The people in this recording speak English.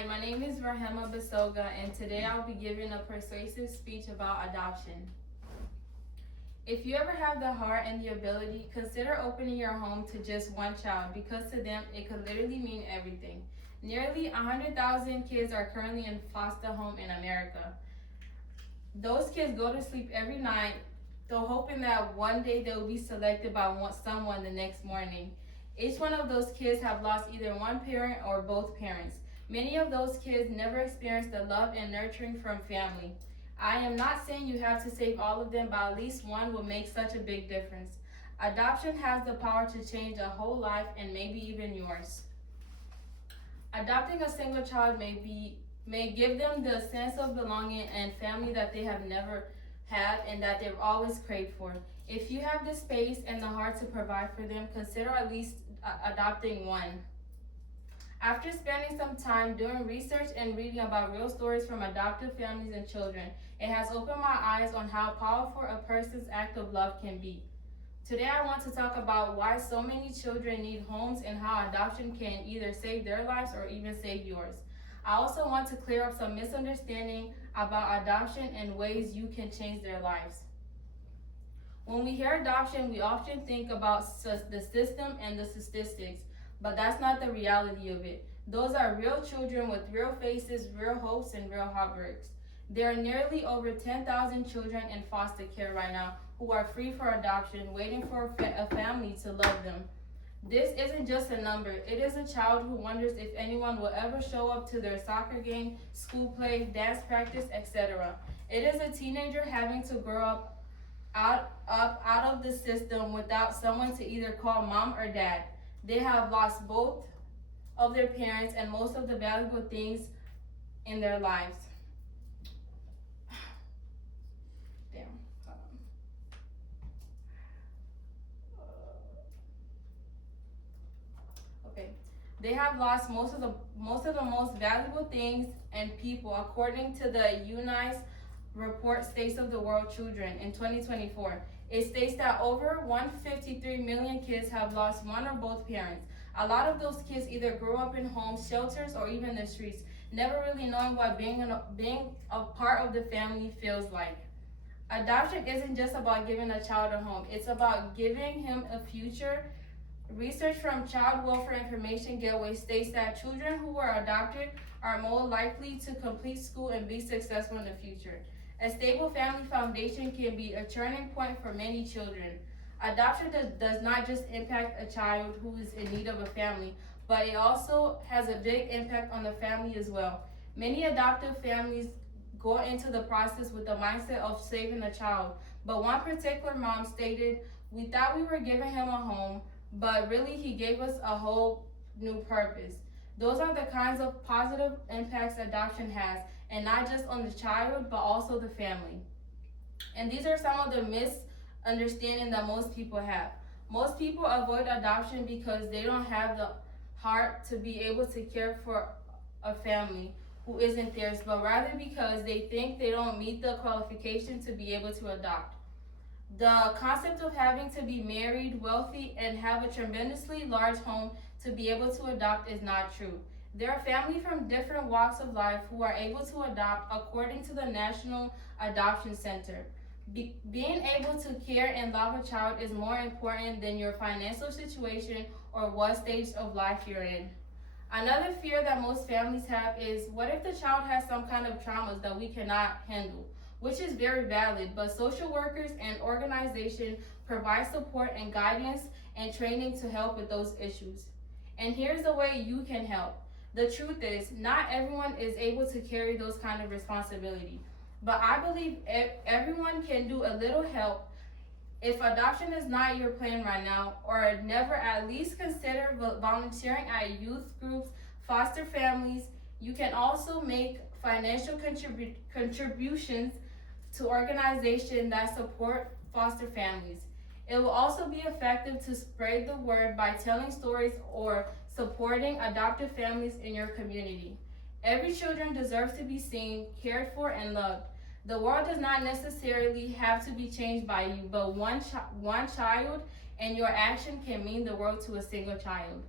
Hi, my name is Rahema Basoga, and today I'll be giving a persuasive speech about adoption. If you ever have the heart and the ability, consider opening your home to just one child, because to them it could literally mean everything. Nearly 100,000 kids are currently in foster home in America. Those kids go to sleep every night, though hoping that one day they will be selected by someone the next morning. Each one of those kids have lost either one parent or both parents. Many of those kids never experienced the love and nurturing from family. I am not saying you have to save all of them, but at least one will make such a big difference. Adoption has the power to change a whole life and maybe even yours. Adopting a single child may give them the sense of belonging and family that they have never had and that they've always craved for. If you have the space and the heart to provide for them, consider at least adopting one. After spending some time doing research and reading about real stories from adoptive families and children, it has opened my eyes on how powerful a person's act of love can be. Today I want to talk about why so many children need homes and how adoption can either save their lives or even save yours. I also want to clear up some misunderstanding about adoption and ways you can change their lives. When we hear adoption, we often think about the system and the statistics, but that's not the reality of it. Those are real children with real faces, real hopes, and real heartbreaks. There are nearly over 10,000 children in foster care right now who are free for adoption, waiting for a family to love them. This isn't just a number. It is a child who wonders if anyone will ever show up to their soccer game, school play, dance practice, etc. It is a teenager having to grow up out of the system without someone to either call mom or dad. They have lost both of their parents and most of the valuable things in their lives. They have lost most of the most valuable things and people, according to the UNICEF report States of the World Children in 2024. It states that over 153 million kids have lost one or both parents. A lot of those kids either grew up in homes, shelters, or even the streets, never really knowing what being a part of the family feels like. Adoption isn't just about giving a child a home, it's about giving him a future. Research from Child Welfare Information Gateway states that children who were adopted are more likely to complete school and be successful in the future. A stable family foundation can be a turning point for many children. Adoption does not just impact a child who is in need of a family, but it also has a big impact on the family as well. Many adoptive families go into the process with the mindset of saving a child, but one particular mom stated, "We thought we were giving him a home, but really he gave us a whole new purpose." Those are the kinds of positive impacts adoption has, and not just on the child, but also the family. And these are some of the misunderstandings that most people have. Most people avoid adoption because they don't have the heart to be able to care for a family who isn't theirs, but rather because they think they don't meet the qualification to be able to adopt. The concept of having to be married, wealthy, and have a tremendously large home to be able to adopt is not true. There are families from different walks of life who are able to adopt according to the National Adoption Center. Being able to care and love a child is more important than your financial situation or what stage of life you're in. Another fear that most families have is, what if the child has some kind of traumas that we cannot handle? Which is very valid, but social workers and organizations provide support and guidance and training to help with those issues. And here's the way you can help. The truth is, not everyone is able to carry those kind of responsibility, but I believe everyone can do a little help. If adoption is not your plan right now, or never, at least consider volunteering at youth groups, foster families. You can also make financial contributions to organizations that support foster families. It will also be effective to spread the word by telling stories or supporting adoptive families in your community. Every child deserves to be seen, cared for, and loved. The world does not necessarily have to be changed by you, but one child and your action can mean the world to a single child.